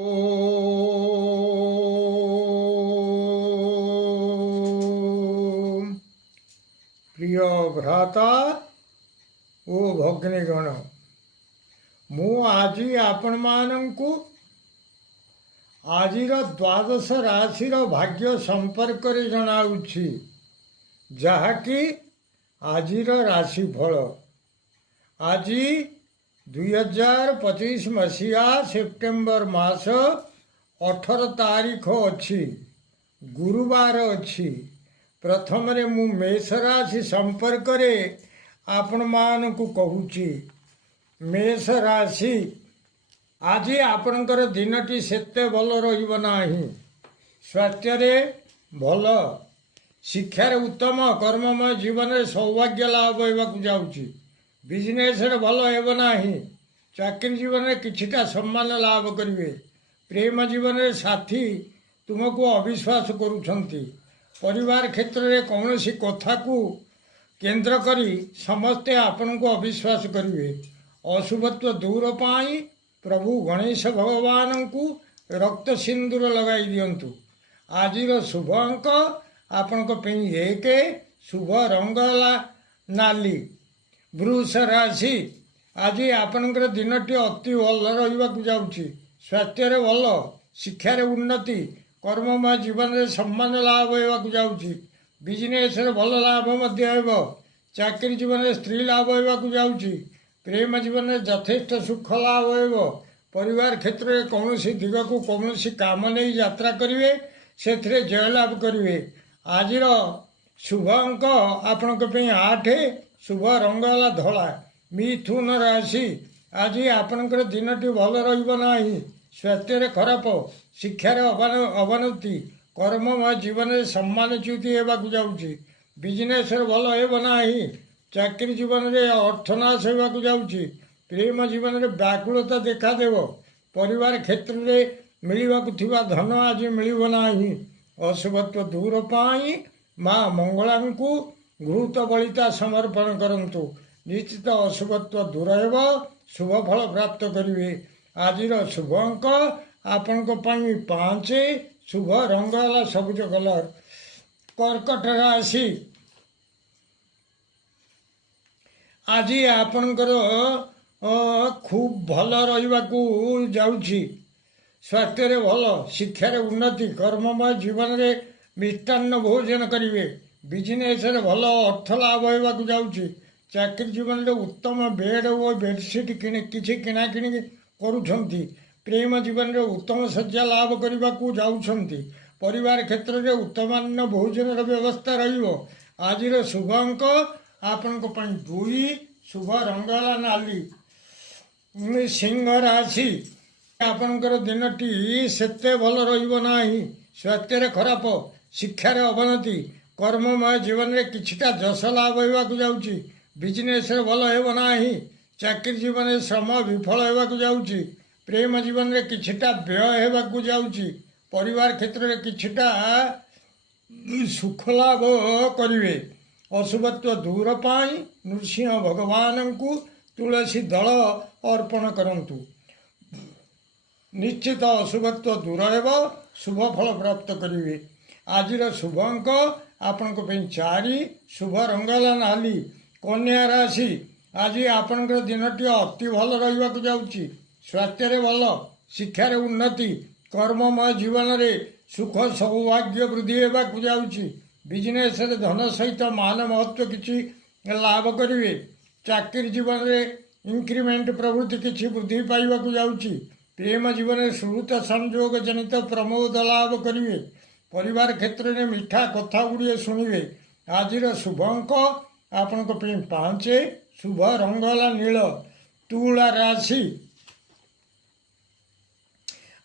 ओम प्रिय भ्राता ओ भग्नीगण मु आज आपण मानंकु आजिर द्वादश राशिर भाग्य संपर्क रे जणाउछि जहाँकि आजिर राशिफल आज 2025 मसीहा सेप्टेम्बर मास 18 तारीख अच्छी गुरुवार अच्छी प्रथम रे मु मेष राशि संपर्क रे आपण मान को कहूची। मेष राशि आज आपणकर दिनटी सेते भल रहिबो नाही। स्वास्थ्य रे भल, शिक्षार उत्तम, कर्ममय जीवन रे सौभाग्य लाभ होइबाकु जाउची। बिजनेस रे भल हेबो नाही। चाकरी जीवन रे किछिटा सम्मान लाभ करिवे। प्रेम जीवन रे साथी तुमको अविश्वास करूछंती। परिवार क्षेत्र रे कौनसी कथा को केंद्र करी समस्ते आपन को अविश्वास करिवे। अशुभत्व दूर पाई प्रभु गणेश भगवान को रक्त सिंदूर लगाई दियंतु। आजिर शुभ अंक आपन को पे 1, शुभ रंगला नाली। वृष राशि आज आपणकर दिनटी अति भल रहिबाकु जाउछि। स्वास्थ्य रे भल, शिक्षा रे उन्नति, कर्ममय जीवन रे सम्मान लाभ होइबाकु जाउछि। बिजनेस रे भल लाभ मध्य हेबो। चाकरी जीवन रे स्त्री लाभ होइबाकु जाउछि। प्रेम जीवन रे यथेष्ट सुख लाभ होइबो। परिवार क्षेत्र रे कौनसी दिग को कौनसी काम नहीं यात्रा करिवे, सेथरे जय लाभ करिवे। आजिर शुभ अंक आपणक पे 8, शुभ रंगला धला। मिथुन राशि आज आपणकर दिनटी भल रहिबो नाही। स्वास्थ्य रे खराब, शिक्षा रे अवनति, कर्ममय जीवन रे सम्मानच्युति हेबाकु जाउछि। बिजनेस रे भल हेबो नाही। चाकरी जीवन रे अर्थनाश हेबाकु जाउछि। प्रेम जीवन रे व्याकुलता देखा देबो। परिवार क्षेत्र रे मिलिबाकु थिबा धन आज मिलिबो नाही। अशुभत्व दूर पाई माँ मंगलांकु घृत बलिता समर्पण करंतु। निश्चित अशुभत्व दूर हेबो, शुभ फल प्राप्त करिवे। आजिर शुभ अंक आपनको पाई 5, शुभ रंग होला सबुज कलर। कर्कट राशि आज आपणकर खूब भल रहिबाकु जाउछि। स्वास्थ्य रे भल, शिक्षा रे उन्नति, कर्ममय जीवन रे मिष्टान्न भोजन करिवे। बिजनेस रे भल अर्थ लाभ होइबाकु जाउछि। चाकरी जीवन रे उत्तम बेड और बेडसीट किछि किणाकिणी करूछंती। प्रेम जीवन रे उत्तम सज्जा लाभ करबाकू जाउछंती। परिवार क्षेत्र रे उत्तमान्न भोजन रे व्यवस्था रहिबो। आजिर शुभ अंक आपनको पई 2, शुभ रंगला नाली। सिंह राशि आपणकर दिनटी सेते भल रहिबो नाही। स्वास्थ्य रे खराब, शिक्षा रे अवनति, कर्ममय जीवन रे किछिटा जस लाभ होइबाकु जाउछि। बिजनेस रे भल हेबो नाही। चाकरी जीवन रे श्रम विफल हेबाकु जाउछि। प्रेम जीवन रे किछिटा व्यय हेबाकु जाउछि। परिवार क्षेत्र रे किछिटा सुख लाभ करिवे। अशुभत्व दूर पाई नृसिंह भगवान को तुलसी दल अर्पण करंतु। निश्चित अशुभत्व दूर हेबो, शुभ फल प्राप्त करिवे। आजिर शुभ अंक आपनको पे 4, शुभ रंगला नाली। कन्या राशि आज आपणकर दिनटी अति भल रहिबाकु जाउछि। स्वास्थ्य रे भल, शिक्षा रे उन्नति, कर्ममय जीवन रे सुख सौभाग्य वृद्धि हेबाकु जाउछि। बिजनेस रे धन सहित मान महत्व किछि लाभ करिवे। चाकरी जीवन रे इंक्रीमेंट प्रवृत्ति किछि वृद्धि पाइबाकु जाउछि। प्रेम जीवन रे सुहृत संयोग जनित प्रमोद लाभ करिवे। परिवार क्षेत्र रे मीठा कथा गुड़िए शुणिवे। आजिर शुभ अंक आपनको पे 5, शुभ रंगला नील। तुला राशि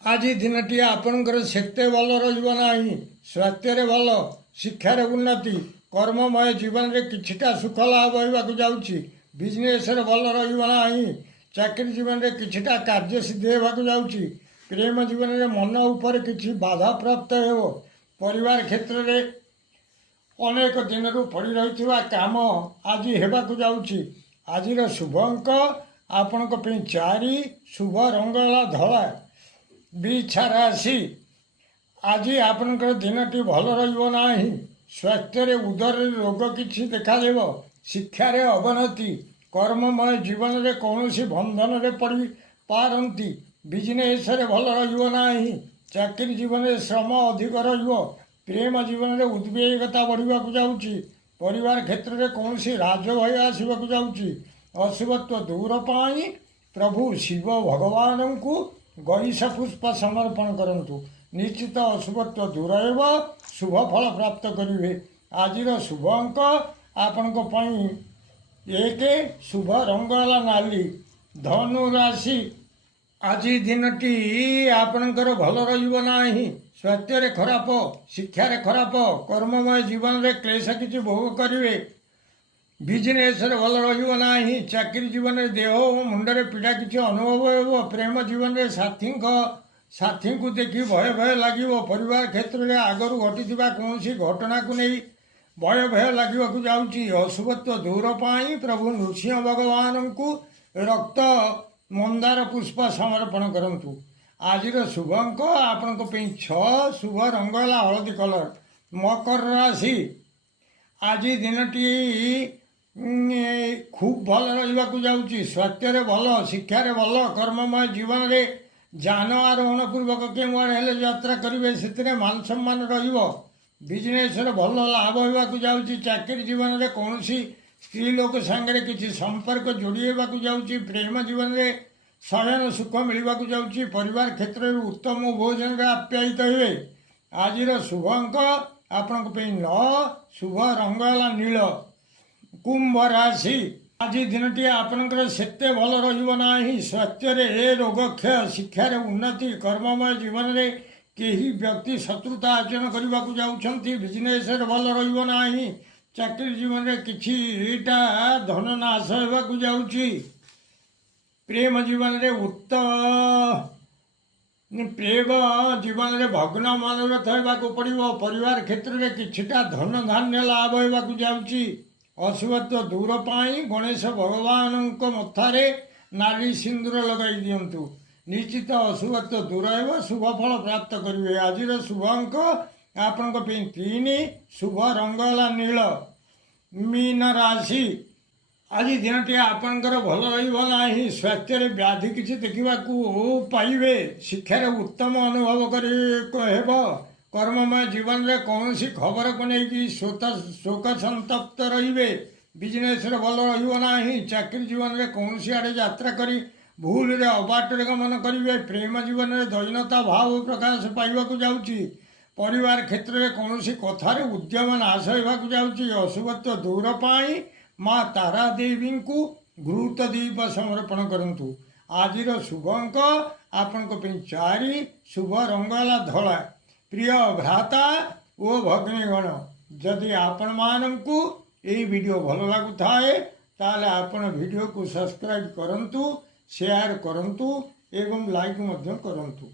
आज दिनटी आपणकर सेते भल रहिबो नाही। स्वास्थ्य रे भल, शिक्षा रे उन्नति, कर्ममय जीवन रे किछिटा सुख लाभ होइबाकु जाउछि। बिजनेस रे भल रहिबो नाही। चाकरी जीवन रे किछिटा कार्य सिद्धि हेबाकु जाउछि। प्रेम जीवन रे मन ऊपर किछि बाधा प्राप्त हेबो। परिवार क्षेत्र रे अनेक दिन पड़ी रही काम आज हेबाकु जाउछि। आजिर शुभ अंक आपणक पे 4, शुभ रंगला धला। ବିଛା ରାଶି ଆଜି ଆପଣଙ୍କର ଦିନଟି ଭଲ ରହିବ ନାହିଁ। ସ୍ୱାସ୍ଥ୍ୟରେ ଉଦରରେ ରୋଗ କିଛି ଦେଖାଦେବ। ଶିକ୍ଷାରେ ଅବନତି। କର୍ମମୟ ଜୀବନରେ କୌଣସି ବନ୍ଧନରେ ପଡ଼ି ପାରନ୍ତି। ବିଜନେସରେ ଭଲ ରହିବ ନାହିଁ। ଚାକିରି ଜୀବନରେ ଶ୍ରମ ଅଧିକ ରହିବ। ପ୍ରେମ ଜୀବନରେ ଉଦ୍ବେଗତା ବଢ଼ିବାକୁ ଯାଉଛି। ପରିବାର କ୍ଷେତ୍ରରେ କୌଣସି ରାଜଭୟ ଆସିବାକୁ ଯାଉଛି। ଅଶୁଭତ୍ୱ ଦୂର ପାଇଁ ପ୍ରଭୁ ଶିବ ଭଗବାନଙ୍କୁ ଗଇସ ପୁଷ୍ପ ସମର୍ପଣ କରନ୍ତୁ। ନିଶ୍ଚିତ ଅଶୁଭତ୍ୱ ଦୂର ହେବ। ଶୁଭ ଫଳ ପ୍ରାପ୍ତ କରିବେ। ଆଜିର ଶୁଭ ଅଙ୍କ ଆପଣଙ୍କ ପାଇଁ 1, ଶୁଭ ରଙ୍ଗ ହେଲା ନାଲି। ଧନୁ ରାଶି ଆଜି ଦିନଟି ଆପଣଙ୍କର ଭଲ ରହିବ ନାହିଁ। ସ୍ୱାସ୍ଥ୍ୟରେ ଖରାପ, ଶିକ୍ଷାରେ ଖରାପ, କର୍ମମୟ ଜୀବନରେ କ୍ଲେଶ କିଛି ଭୋଗ କରିବେ। ବିଜନେସରେ ଭଲ ରହିବ ନାହିଁ। ଚାକିରି ଜୀବନରେ ଦେହ ଓ ମୁଣ୍ଡରେ ପୀଡ଼ା କିଛି ଅନୁଭବ ହେବ। ପ୍ରେମ ଜୀବନରେ ସାଥୀଙ୍କୁ ଦେଖି ଭୟ ଲାଗିବ। ପରିବାର କ୍ଷେତ୍ରରେ ଆଗରୁ ଘଟିଥିବା କୌଣସି ଘଟଣାକୁ ନେଇ ଭୟ ଲାଗିବାକୁ ଯାଉଛି। ଅଶୁଭତ୍ୱ ଦୂର ପାଇଁ ପ୍ରଭୁ ନୃସିଂହ ଭଗବାନଙ୍କୁ ରକ୍ତ ମନ୍ଦାର ପୁଷ୍ପ ସମର୍ପଣ କରନ୍ତୁ। ଆଜିର ଶୁଭ ଅଙ୍କ ଆପଣଙ୍କ ପାଇଁ 6, ଶୁଭ ରଙ୍ଗ ହେଲା ହଳଦୀ କଲର। ମକର ରାଶି ଆଜି ଦିନଟି ଖୁବ୍ ଭଲ ରହିବାକୁ ଯାଉଛି। ସ୍ୱାସ୍ଥ୍ୟରେ ଭଲ, ଶିକ୍ଷାରେ ଭଲ, କର୍ମମୟ ଜୀବନରେ ଯାନ ଆରୋହଣ ପୂର୍ବକ କେଉଁଆଡ଼େ ହେଲେ ଯାତ୍ରା କରିବେ, ସେଥିରେ ମାନ ସମ୍ମାନ ରହିବ। ବିଜନେସରେ ଭଲ ଲାଭ ହେବାକୁ ଯାଉଛି। ଚାକିରି ଜୀବନରେ କୌଣସି ସ୍ତ୍ରୀ ଲୋକ ସାଙ୍ଗରେ କିଛି ସମ୍ପର୍କ ଯୋଡ଼ି ହେବାକୁ ଯାଉଛି। ପ୍ରେମ ଜୀବନରେ ଶୟନ ସୁଖ ମିଳିବାକୁ ଯାଉଛି। ପରିବାର କ୍ଷେତ୍ରରେ ଉତ୍ତମ ଭୋଜନରେ ଆପ୍ୟାୟିତ ହେବେ। ଆଜିର ଶୁଭ ଅଙ୍କ ଆପଣଙ୍କ ପାଇଁ 9, ଶୁଭ ରଙ୍ଗ ହେଲା ନୀଳ। କୁମ୍ଭ ରାଶି ଆଜି ଦିନଟି ଆପଣଙ୍କର ସେତେ ଭଲ ରହିବ ନାହିଁ। ସ୍ୱାସ୍ଥ୍ୟରେ ରୋଗ କ୍ଷୟ, ଶିକ୍ଷାରେ ଉନ୍ନତି, କର୍ମମୟ ଜୀବନରେ କେହି ବ୍ୟକ୍ତି ଶତ୍ରୁତା ଆଚରଣ କରିବାକୁ ଯାଉଛନ୍ତି। ବିଜନେସରେ ଭଲ ରହିବ ନାହିଁ। ଚାକିରି ଜୀବନରେ କିଛିଟା ଧନ ନାଶ ହେବାକୁ ଯାଉଛି। ପ୍ରେମ ଜୀବନରେ ଭଗ୍ନ ମନୋରଥ ହେବାକୁ ପଡ଼ିବ। ପରିବାର କ୍ଷେତ୍ରରେ କିଛିଟା ଧନ ଧାନ୍ୟ ଲାଭ ହେବାକୁ ଯାଉଛି। ଅଶୁଭତ୍ୱ ଦୂର ପାଇଁ ଗଣେଶ ଭଗବାନଙ୍କ ମଥାରେ ନାଲି ସିନ୍ଦୁର ଲଗାଇ ଦିଅନ୍ତୁ। ନିଶ୍ଚିତ ଅଶୁଭତ୍ୱ ଦୂର ହେବ। ଶୁଭ ଫଳ ପ୍ରାପ୍ତ କରିବେ। ଆଜିର ଶୁଭ ଅଙ୍କ ଆପଣଙ୍କ ପାଇଁ 3, ଶୁଭ ରଙ୍ଗ ହେଲା ନୀଳ। ମୀନ ରାଶି ଆଜି ଦିନଟି ଆପଣଙ୍କର ଭଲ ରହିବ ନାହିଁ। ସ୍ୱାସ୍ଥ୍ୟରେ ବ୍ୟାଧି କିଛି ଦେଖିବାକୁ ପାଇବେ। ଶିକ୍ଷାରେ ଉତ୍ତମ ଅନୁଭବ ହେବ। କର୍ମମୟ ଜୀବନରେ କୌଣସି ଖବରକୁ ନେଇକି ଶୋକ ସନ୍ତପ୍ତ ରହିବେ। ବିଜନେସରେ ଭଲ ରହିବ ନାହିଁ। ଚାକିରି ଜୀବନରେ କୌଣସି ଆଡ଼େ ଯାତ୍ରା କରି ଭୁଲରେ ଅବାଟରେ ଗମନ କରିବେ। ପ୍ରେମ ଜୀବନରେ ଦୈନତା ଭାବ ପ୍ରକାଶ ପାଇବାକୁ ଯାଉଛି। ପରିବାର କ୍ଷେତ୍ରରେ କୌଣସି କଥାରେ ଉଦ୍ୟମ ନାଶ ହେବାକୁ ଯାଉଛି। ଅଶୁଭତ୍ୱ ଦୂର ପାଇଁ ମା ତାରା ଦେବୀଙ୍କୁ ଘୃତ ଦୀପ ସମର୍ପଣ କରନ୍ତୁ। ଆଜିର ଶୁଭ ଅଙ୍କ ଆପଣଙ୍କ ପାଇଁ 4, ଶୁଭ ରଙ୍ଗ ହେଲା ଧଳା। ପ୍ରିୟ ଭ୍ରାତା ଓ ଭଗ୍ନୀଗଣ, ଯଦି ଆପଣମାନଙ୍କୁ ଏହି ଭିଡ଼ିଓ ଭଲ ଲାଗୁଥାଏ ତାହେଲେ ଆପଣ ଭିଡ଼ିଓକୁ ସବସ୍କ୍ରାଇବ୍ କରନ୍ତୁ, ସେୟାର କରନ୍ତୁ ଏବଂ ଲାଇକ୍ ମଧ୍ୟ କରନ୍ତୁ।